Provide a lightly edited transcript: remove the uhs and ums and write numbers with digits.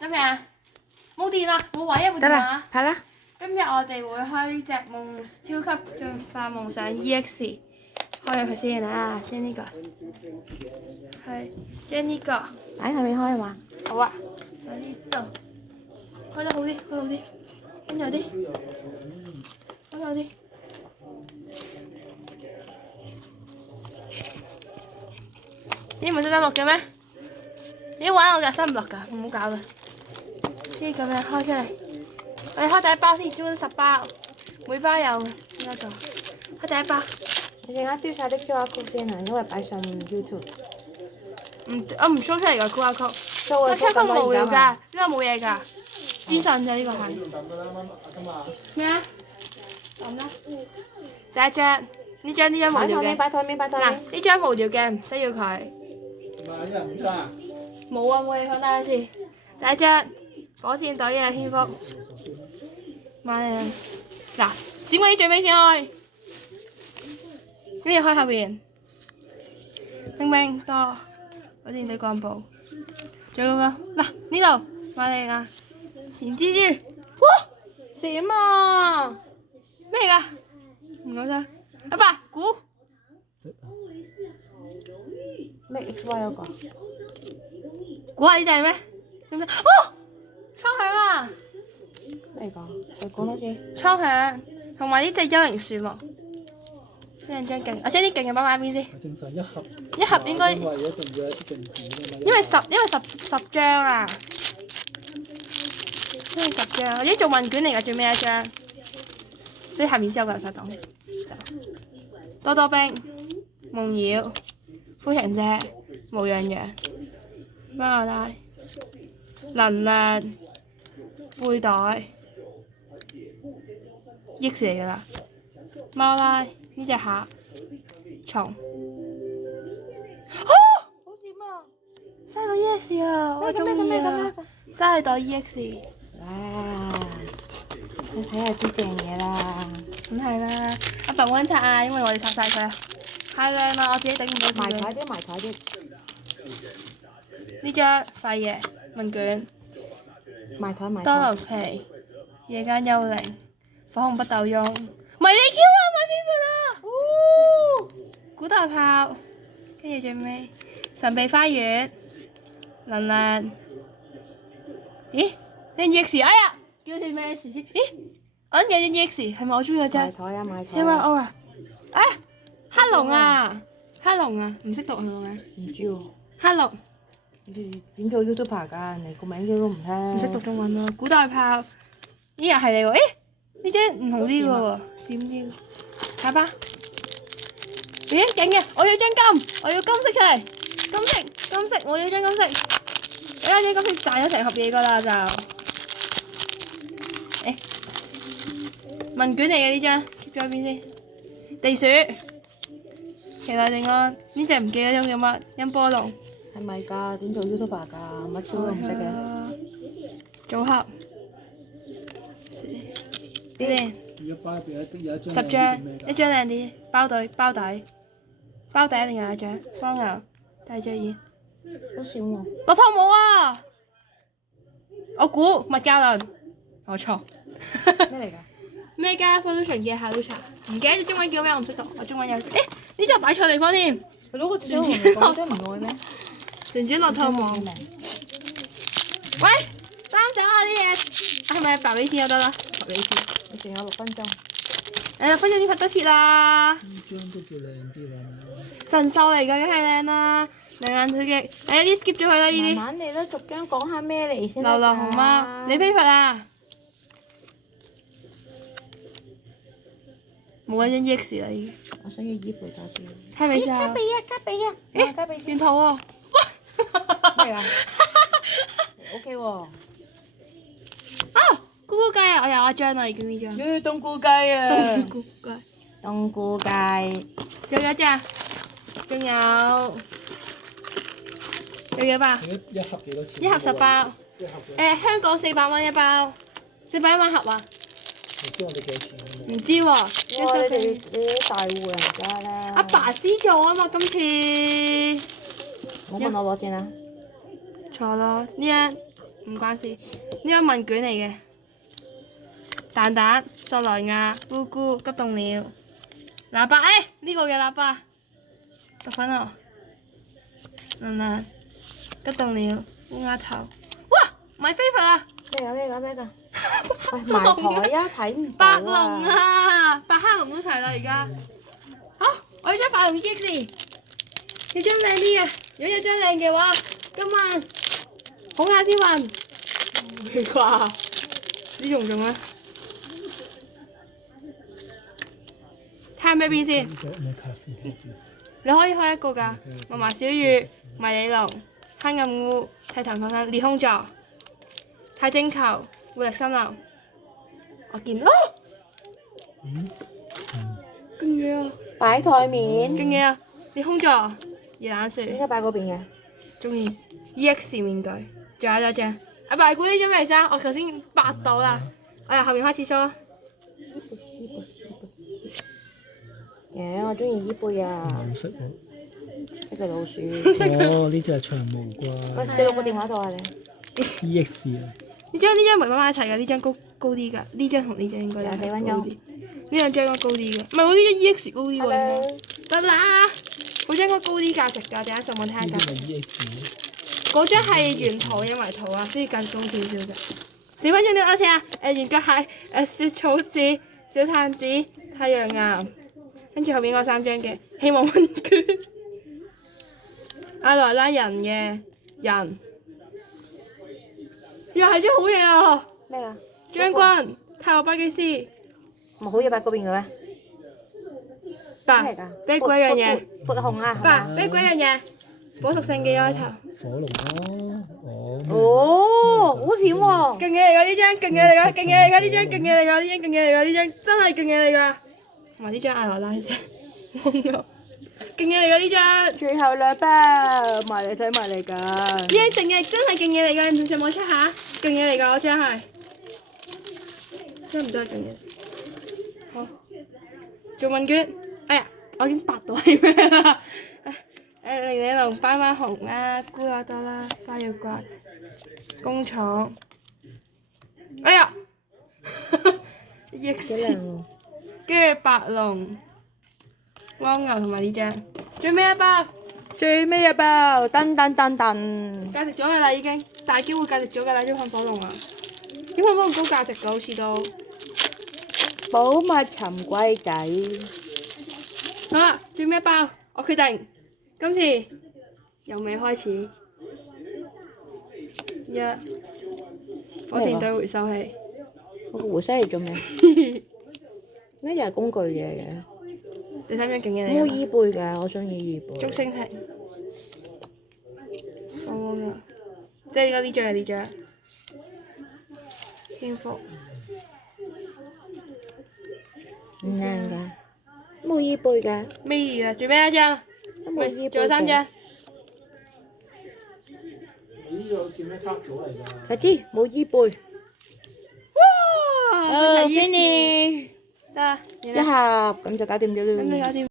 今日冇電啦，冇位啊部電話得啦，。拍啦。今日我哋會開呢隻超級進化夢想 EX， 開咗佢先啊！將呢個係將呢個喺後面開嘛？好啊，喺呢度開得好啲，開好啲，跟住有啲，開好啲。你唔係識得錄嘅咩？你玩我㗎，收唔落㗎，唔好搞啦。呢咁樣開出嚟，我哋開第一包先，總共10包，每包有呢一個。開第一包。你陣間嘟晒啲 QR code 先啊，因為擺上 YouTube。我唔 show 出嚟㗎 QR code。QR code 冇料㗎，呢個冇嘢㗎，資訊啫呢個係。咩啊？咁啦。第一張，呢張無聊嘅。擺台面。嗱，呢張無聊嘅，唔需要佢。買一人午餐啊？冇啊，冇嘢講單先。第一張火箭隊嘅蝙蝠，買嚟。嗱，閃嗰啲最尾先開，跟住開後邊。冰冰多火箭隊幹部，仲有個嗱呢度買嚟啊！田蜘蛛，哇！閃啊！咩嚟㗎？唔講真，阿爸估咩 XY 嗰個？估下呢隻係咩？知唔知？哦，蒼響啊！咩嚟㗎？再講多次。蒼響同埋呢隻幽靈樹木，呢兩張勁，我將啲勁嘅擺埋一邊先。正常一盒應該，因為一定要有啲勁片啊嘛。因為十張啊，因為10張，或者做問卷嚟㗎，最尾一張。呢下面先有個垃圾桶。多多冰、夢妖、灰塵姐、無恙羊、馬來拉、能量、背袋、益士嚟㗎啦，馬拉呢隻蟹、蟲。好閃啊！嘥到 EX 啊！我中意啊！嘥到 EX，哇！你睇下啲正嘢啦。梗係啦，阿爸溫刷啊，因為我哋刷晒佢啊，太靚啦，我自己整唔到自己。埋台啲。呢張廢嘢問卷，埋台。多流皮、夜間幽靈、火紅不鬥翁、迷你 Q 啊，買邊份啊？古代炮，跟住最尾神秘花園、能量。咦？呢 EX 哎呀，叫佢咩事先？咦？我揾嘅啲 EX 係咪我中意嗰張？埋台。Sarah Aura，哎，黑龍啊，黑龍啊，唔識讀係咪？唔知喎。黑龍你點做 YouTuber 㗎？你個名都唔聽。唔識讀中文咯。古代炮，呢又係你喎？誒，呢張唔好啲嘅喎，閃啲。睇吧。咦，勁嘅！我要張金，我要金色出嚟，金色，我要張金色。我有張金色賺咗成盒嘢㗎啦就。誒，問卷嚟嘅呢張 keep 咗喺邊先。地鼠，奇萊定安，呢隻唔記得咗叫乜，音波龍。係咪㗎？點做 YouTuber 㗎？乜 Q 都唔識嘅。組合。啲一包入邊有一張10張，一張靚啲，包底一定有一張，方牛大隻耳，好閃喎。落湯冇啊！我估麥嘉倫，我錯。咩嚟㗎？咩加 Evolution 嘅下午茶，唔記得咗中文叫咩？我唔識讀，我中文有。誒，呢張擺錯地方添。佢攞個紙同你講張唔愛咩？旋轉落湯冇。喂，擔走啊啲嘢，係咪白俾錢就得啦？白俾錢。你仲有6分鐘。6分鐘先拍得切啦。呢張都叫靚啲啦。神獸嚟㗎，梗係靚啦，兩眼刺激。有啲 skip 咗佢啦，呢啲。慢慢你都逐張講下咩嚟先。流浪熊貓，你飛佛啊！冇一張 EX 啦已經。我想要依貝多啲。睇未先啊？加比啊！咦，加比原圖喎。哇！咩啊？OK 喎。啊，咕咕雞啊！我有一張啦，已經呢張。冬菇雞啊！咕咕雞。冬菇雞。仲有一張，仲有幾包？一盒幾多錢？一盒10包。一盒嘅。香港400蚊一包，400蚊盒啊？唔知我哋幾多錢啊？唔知喎。哇！你啲大戶人家啦。阿爸知咗啊嘛，今次。我問我攞先啦。錯咯，呢張唔關事。呢個問卷嚟嘅。蛋蛋、索萊亞、姑姑、急凍鳥、喇叭，呢個嘅喇叭，特粉啊！嗱，急凍鳥、烏鴉頭，哇！My favourite 啊！咩㗎？喂，埋台啊，睇唔到白龍啊，白黑龍都齊啦而家。好，我要張白龍 EX， 要張靚啲嘅。如果有張靚嘅話，今晚好眼天運。唔係啩？呢種種啊？睇下咩邊先？你可以開一個㗎。麻麻小雨、迷你龍、黑暗烏、踢彈粉粉、裂空座、太晶球、活力森林。我見到。勁嘢啊！擺台面，勁嘢啊！裂空座、夜冷雪。應該擺嗰邊嘅。中意 EX 面具，仲有一張。阿爸估呢張咩衫？我頭先百到啦。我由後面開始 show 啊。我中意依杯啊！冇色喎。一個老鼠。哦，呢只係長毛喂，怪。寫落個電話度啊你。EX 啊！呢張唔係擺埋一齊㗎，呢張高啲㗎，呢張同呢張應該係高啲。呢兩張應該高啲嘅，唔係喎，呢張 EX 高啲喎應該。得啦，嗰張應該高啲價值㗎，陣間上網睇下價值。呢啲咪 EX？嗰張係原圖影為圖啊，所以更高少少嘅。小分鐘你攞先啊！圓腳蟹、雪草子、小炭子、太陽岩，跟住後面嗰三張嘅希望問卷。阿萊拉人嘅人，又係張好嘢啊！咩啊？將軍、泰國巴基斯，咪好嘢擺嗰邊嘅咩？爸，咩嚟㗎？俾佢一樣嘢，撥紅啊！爸，俾佢一樣嘢，火屬性嘅開頭。火龍咯，哦。哦，好閃喎！勁嘢嚟㗎呢張，勁嘢嚟㗎，勁嘢嚟㗎呢張，勁嘢嚟㗎呢張，勁嘢嚟㗎呢張，真係勁嘢嚟㗎。同埋呢張阿萊拉先，勁嘢嚟㗎呢張。最後兩包，埋嚟睇埋嚟㗎。呢張勁嘢真係勁嘢嚟㗎，你上網 check 下，勁嘢嚟㗎我張係。真唔真係勁嘢？好，做問卷。哎呀，我已經百到係咩啦？零零龍、斑斑熊啦、咕啦多啦、花妖怪、工廠。哎呀！EX，跟住白龍、蝸牛同埋呢張，最尾一包。最尾一包，噔噔噔噔。價值咗㗎啦已經，大機會價值咗㗎啦張噴火龍啊！點噴火龍高價值㗎好似都。寶物尋歸底。好啦，最尾一包，我決定今次由尾開始。火箭隊回收器。我個回收器做咩？咩又係工具嘢嘅？你睇唔睇勁嘢嚟？冇椅背㗎，我想要椅背。竹蜻蜓。放光㗎，即係呢張係呢張。蝙蝠。唔靚㗎，冇椅背㗎。尾二啦，最尾一張。都冇椅背仲有3張。呢個叫咩卡組嚟㗎？快啲，冇椅背。哇！ finish。得啦，一盒咁就搞掂咗啦。咁你搞掂。